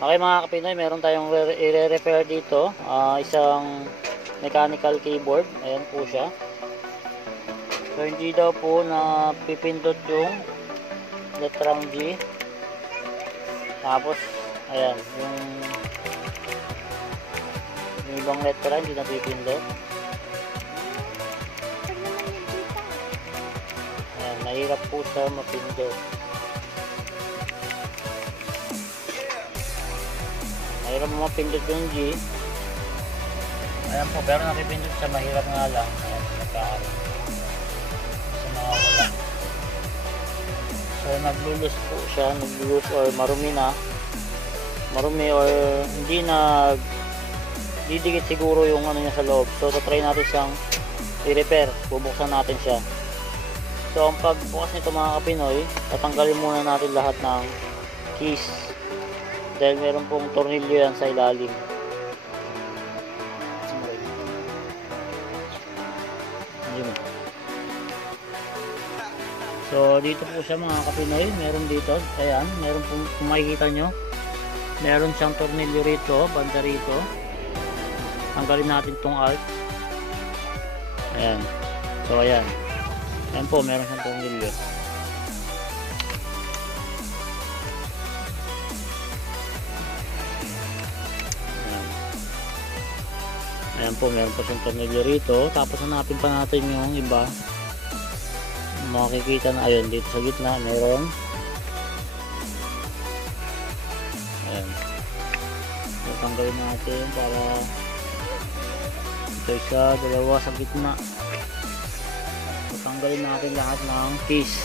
Okay mga kapinoy, meron tayong i-repair dito. Isang mechanical keyboard. Ayan po siya. So hindi daw po na pipindot yung letrang G. Tapos ayan, yung ibang letra hindi na pipindot. Ayan, mahirap po siya mapindot. Mahirap mo mapindot yung G. Ayan po, pero napipindot siya, mahirap nga lang. Ayan, nagkakaroon. So nakawala. So naglulus po siya, naglulus or marumi na. Marumi or hindi didikit siguro yung ano niya sa loob. So try natin siyang i-repair. Bubuksan natin siya. So ang pagbukas nito mga kapinoy, tatanggalin muna natin lahat ng keys. Dahil meron pong tornilyo yan sa ilalim. So dito po siya mga kapinoy, meron dito, ayan, meron pong, kung makikita nyo, meron siyang tornilyo rito, banda rito. Tanggalin natin tong alt. Ayan. So ayan. Ayan po, meron siyang tornilyo. Ayan po, meron pa siyang tornilyo rito. Tapos hanapin pa natin yung iba. Makikita na, ayun, dito sa gitna meron. Ayan. So, tanggalin natin para ito isa, dalawa sa gitna. So, tanggalin natin lahat ng keys.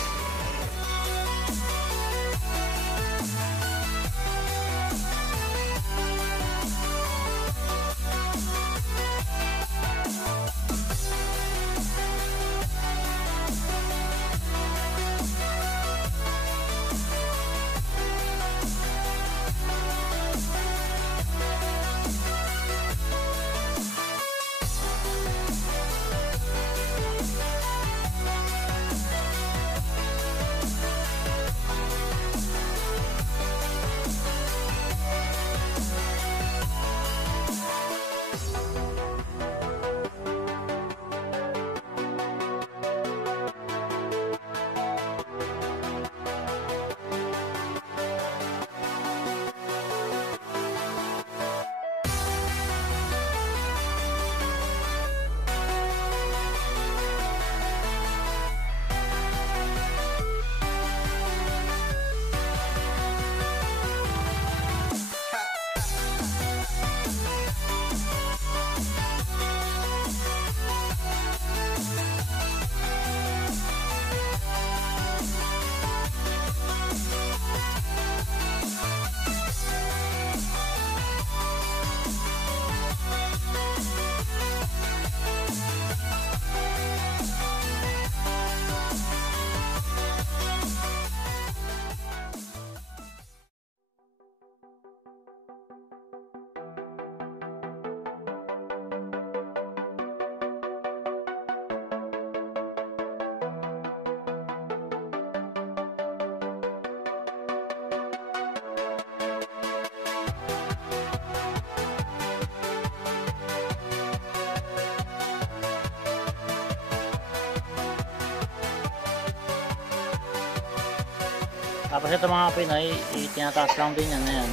Tapos ito mga Pinoy, itinataas lang din yan na yan.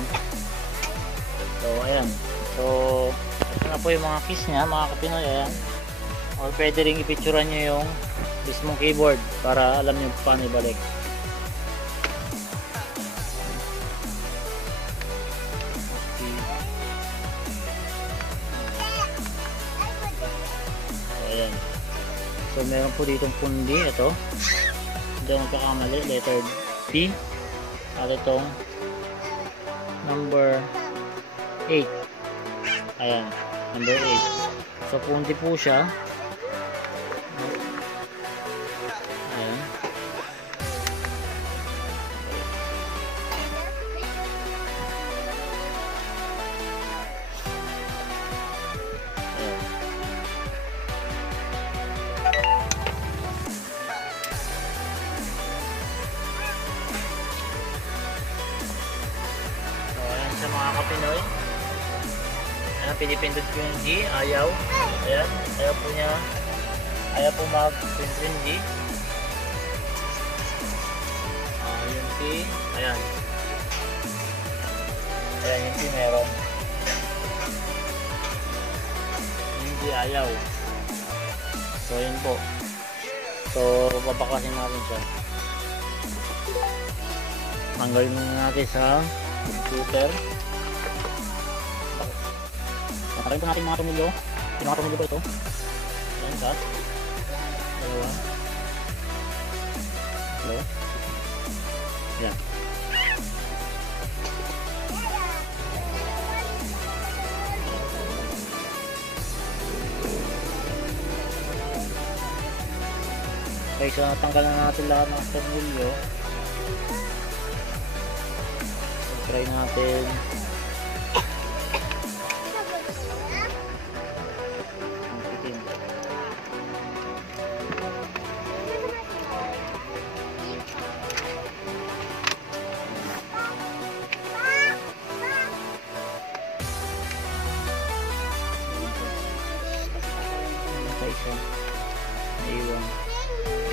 So ayan. So ito na po yung mga keys nya mga Kapinoy, ayan. Or pwede rin ipicturean nyo yung mismong keyboard para alam nyo paano ibalik. So ayan. So meron po ditong pundi, ito. Hindi ako magkakamali, letter P. At itong number 8. Ayan, number 8. So punti po siya. Ayan. mga kapinoy. Ayan, pinipindot ko yung G, ayaw. Ayan, ayaw po niya. Ayaw po mag-pindot yung G. Yung T, ayan. Ayan, yung T meron. Yung G, ayaw. So, yun po. So, babakasin natin siya. Tanggalin muna natin sa computer. Patayin po natin mga tumilyo. Yung mga tumilyo po ito. Ayan, cut. Dalawa. Hello. Ayan. Okay, so natanggal na natin lahat ng tumilyo. Try natin.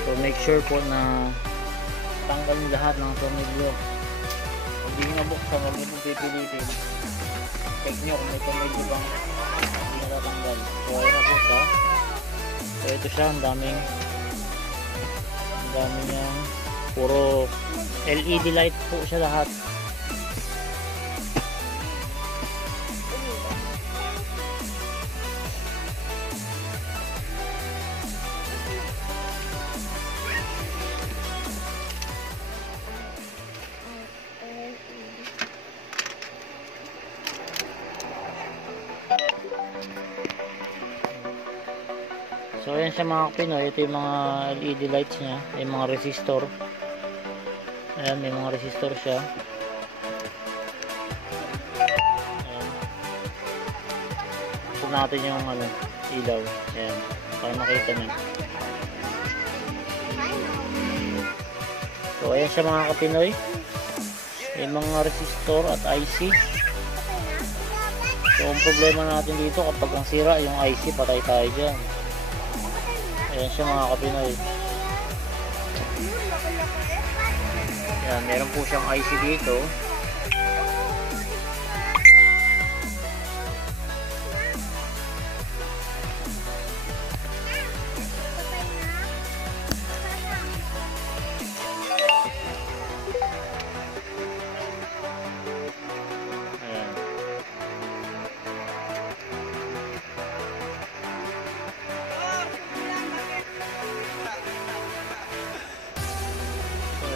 So make sure po na tanggal niyo lahat ng tornilyo. Hindi nyo nabuksan, huwag nyo pipilitin. Check nyo kung may tornilyo bang hindi natatanggal. So ayun na po siya. So ito siya, ang daming niyang puro LED light po siya lahat. So ayan siya mga kapinoy, ito yung mga LED lights niya, yung mga resistor. Ayan, may mga resistor siya. Ayan. Ito natin yung ilaw. Ayan, para makita niyo. So ayan siya mga kapinoy, yung mga resistor at IC. So ang problema natin dito, kapag ang sira yung IC, patay tayo dyan. Ayan siya mga kapinoy. Ayan, meron po siyang IC dito.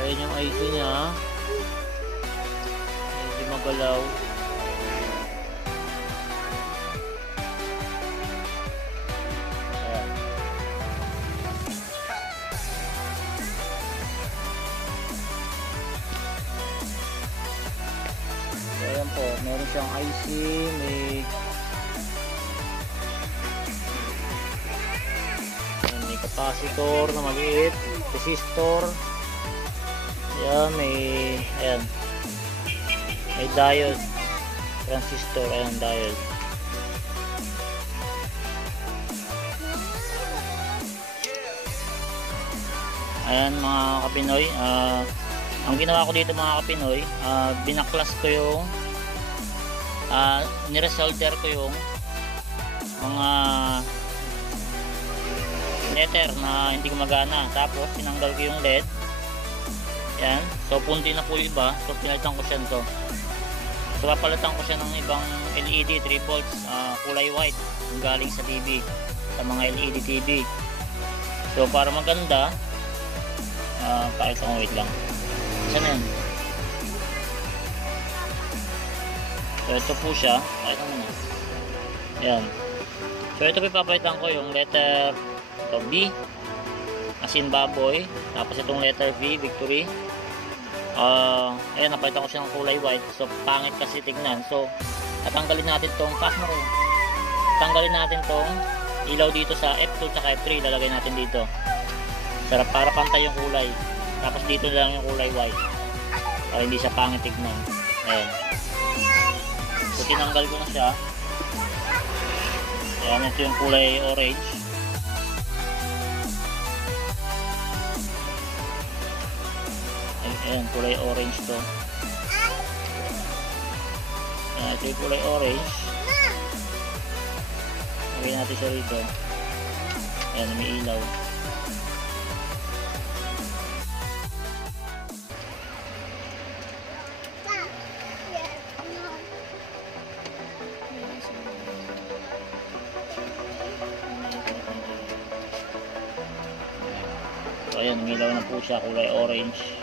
Ayan yung IC niya, medyo magalaw. Ayan. So ayan po, meron siyang IC, may capacitor na maliit, resistor. Ayan, may diode, transistor, ayan, diode. Ayan mga kapinoy, ang ginawa ko dito mga kapinoy, binaklas ko yung niresolder ko yung mga letter na hindi gumagana, tapos tinanggal ko yung LED. Yan. So punti na po iba. So pinalitan ko siya nito. So papalitan ko siya ng ibang LED 3 volts, kulay white, yung galing sa TV, sa mga LED TV. So para maganda, pakita ko, wait lang. Saan yan? So ito po siya. Pakita mo na. Yan. So ito papalitan ko yung letter B, as in baboy, tapos itong letter V, victory. Ayan, napalitan ko siya ng kulay white. So pangit kasi tignan. So tatanggalin natin tong tanggalin natin tong ilaw dito sa F2 at F3, lalagay natin dito para pantay yung kulay. Tapos dito lang yung kulay white para hindi siya pangit tignan. Ayan. tinanggal ko na siya. Ayan, ito yung kulay orange. Ayan, kulay orange to. Ayan, ito yung kulay orange. Lagyan natin siya rito. Ayan, may ilaw. So ayan, umilaw na po siya, kulay orange.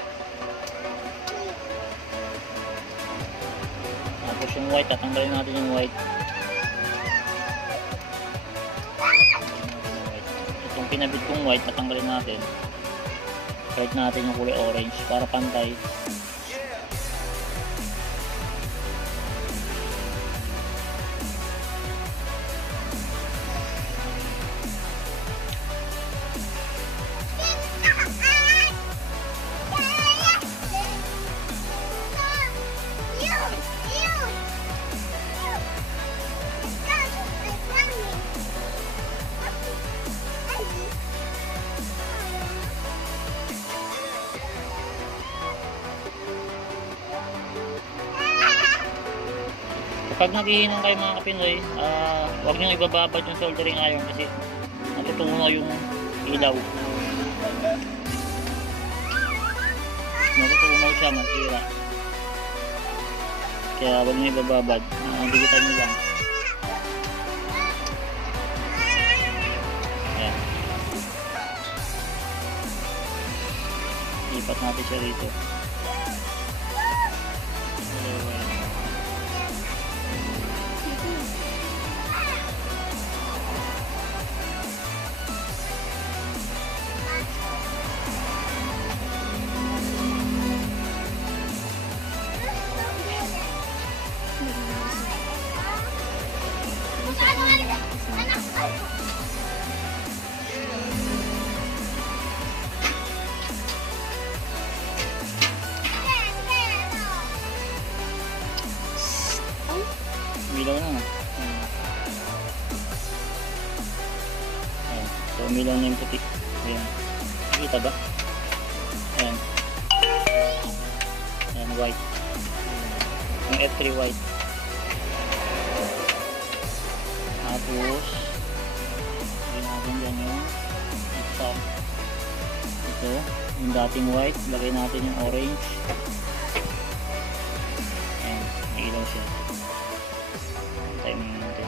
Tapos yung white, tatanggalin natin yung white. Itong pinabit kong white, tatanggalin natin. Kahit natin yung kulay orange para pantay. Pag naghihinang kayo mga kapinoy, huwag nyo ibababad yung soldering iron kasi natutunaw yung ilaw. Natutunaw siya, masira. Kaya huwag nyo ibababad, digitan nyo lang. Ayan. Lipat natin siya rito. Umilaw na. Ayan. So umilaw na yung puti. Ayan. Nakita ba? Ayan. Ayan, white. Yung F3 white. Tapos lagyan natin dyan yung isa. Ito, yung dating white. Lagyan natin yung orange. Ayan, may ilaw siya. Timing natin.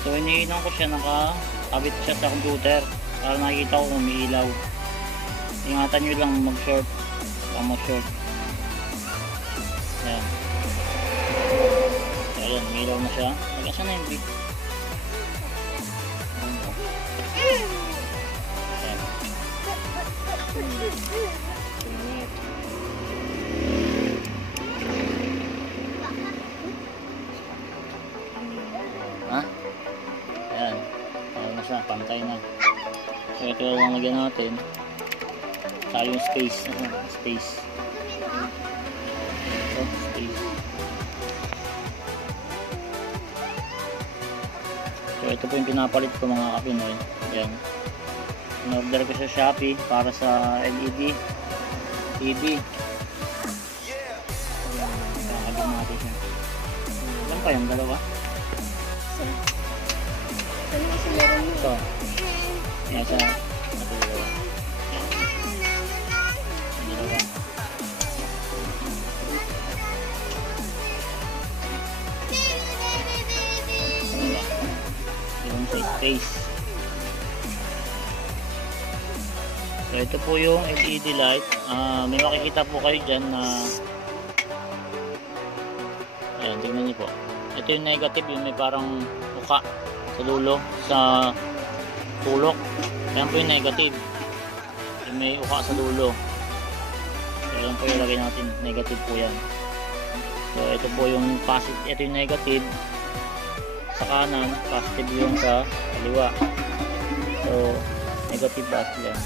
So iniilang ko siya, nakakabit siya sa computer para nakikita ko kung may ilaw. Ingatan nyo lang mag-short. Mag-short. Ayan. So ayan, may ilaw na siya. Nag-asa na yung big. Ayan. Ha? Ayan, ayaw na siya, pantay na. So ito lang lagyan natin. Saka yung space. Space. Ito, space. So ito po yung pinapalit ko mga kapinoy. Ayan. In-order ko sa Shopee para sa LED TV. Kakabit natin siya. Ilan pa yung dalawa? Ito. Ayan siya. Dalawa. Yung sa space. So ito po yung LED light. May makikita po kayo dyan na ayan, tingnan niyo po. Ito ito yung negative, yung may parang muka sa dulo, sa tulok. Yan po yung negative, yung may uka sa dulo. So yan po yung lagay natin, negative po yan. So ito po yung positive, ito yung negative sa kanan, positive yung sa kaliwa. So negative battery yan.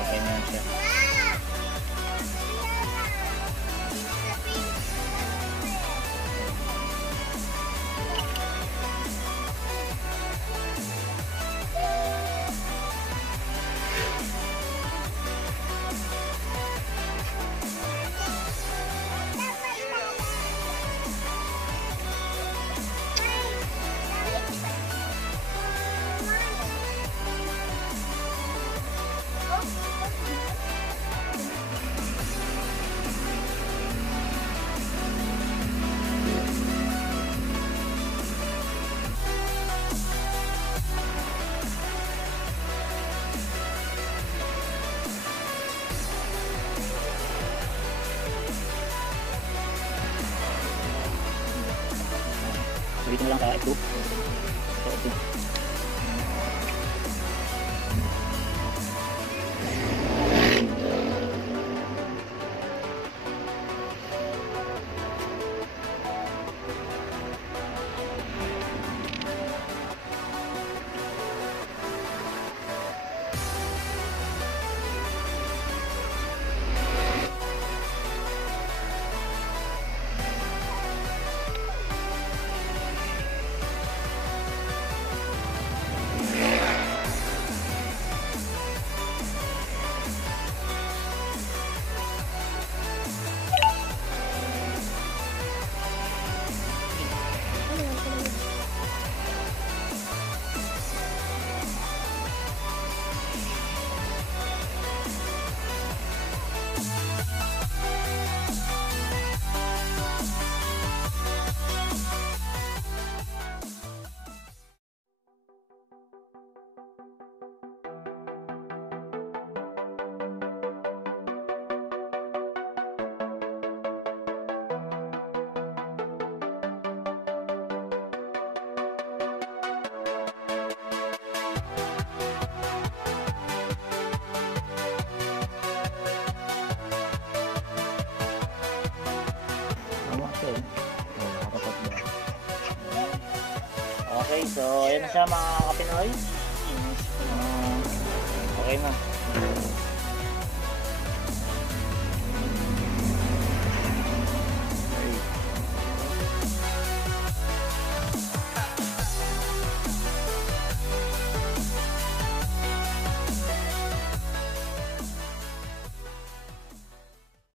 Okay na yan siya. Dito na lang tayo ito. Ito. Okay, so ayan na siya mga kapinoy. Okay na.